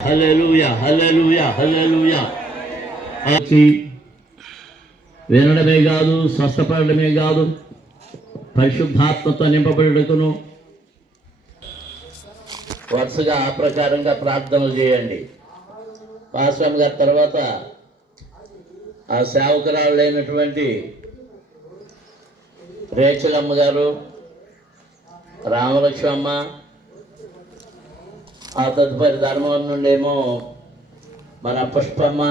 హల్లెలూయా హల్లెలూయా హల్లెలూయా. వినడమే కాదు, స్వస్థపడమే కాదు, పరిశుద్ధాత్మతో నింపబడుటకును వరుసగా ఆ ప్రకారంగా ప్రార్థనలు చేయండి. పాస్వామి గారి తర్వాత ఆ సేవకురాళ్ళైనటువంటి రేచలమ్మ గారు, రామలక్ష్మమ్మ, ఆ తదుపరి ధర్మవరం నుండేమో మన పుష్పమ్మ,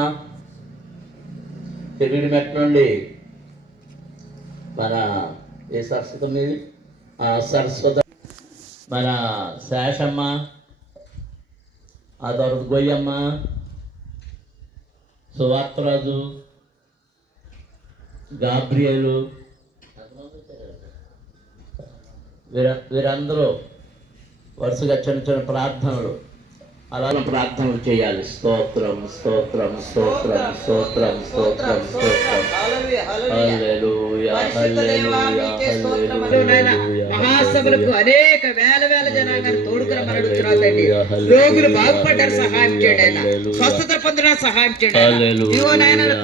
తిరిగిమెట్ నుండి మన ఏ సరస్వతి మీది సరస్వతి, మన శేషమ్మ, ఆ తర్వాత గొయ్యమ్మ, సువార్తరాజు, గాబ్రియలు, వీరందరూ వరుసగా చిన్న చిన్న ప్రార్థనలు అలా ప్రార్థనలు చేయాలి. స్తోత్రం స్తోత్రం స్తోత్రం స్తోత్రం స్తోత్రం స్తోత్రం. మహాసభలకు అనేక వేల వేల జనాంగాన్ని తోడుకురమడుతున్నారండి. రోగులు బాగుపడ్డారు, సహాయం చేయండి. స్వస్థత పొందిన సహాయం చేయండి.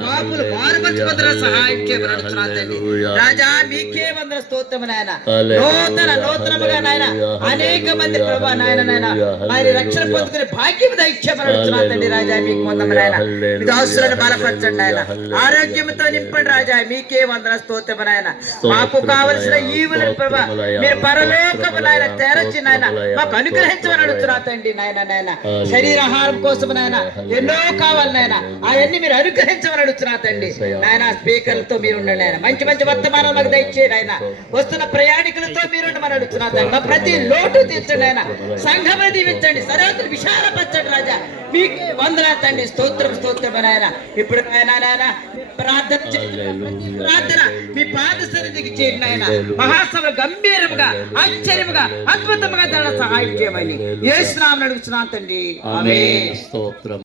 పాపులు మారుమతి పొందిన సహాయం చేయమడుతున్నారండి. రాజా మీకే వందన స్తోత్రం నాయన. నూతనముగా నాయన అనేక మంది ప్రభా నాయన ఆయన రక్షణ పొందుకునే భాగ్యం దైత్యమడుతున్నారండి. రాజా మీకు వందన నాయన. మీ దాసులను బలపరచండి ఆయన. ఆరోగ్యంతో నింపండి రాజా. మీకే వందన స్తోత్రం నాయన. మాకు కావలసిన ఈవులను ప్రభా మీరు పరలోకము నాయన తెరచి నాయన మాకు అనుగ్రహించమని అడుగుతున్నారండి నాయన. నాయన శరీరాహారం కోసం నాయన ఎన్నో కావాలి నాయన, అవన్నీ మీరు అనుగ్రహించమని అడుగుతున్నారండి నాయన. స్పీకర్లతో మీరు ఉండండి ఆయన. మంచి మంచి వర్తమానం మాకు దయచేయండి ఆయన. వస్తున్న ప్రయాణికులతో మీరు ఉండమని అడుగుతున్నారండి. మా ప్రతి లోటు తీర్చండి ఆయన. సంఘమును దీవించండి, సర్వత్ర విశాలపరచండి రాజా. మీకే వందనాలు తండ్రి. స్తోత్రం స్తోత్రం నాయన. ఇప్పుడు నాయన ప్రార్థన మీ పాద సన్నిధికి చేరిన ఆయన మహాసభ గంభీరముగా ఆశ్చర్యముగా అద్భుతముగా తన సహాయం చేయమని యేసు నామమున అడుగుతున్నాను తండ్రి. ఆమేన్. స్తోత్రం.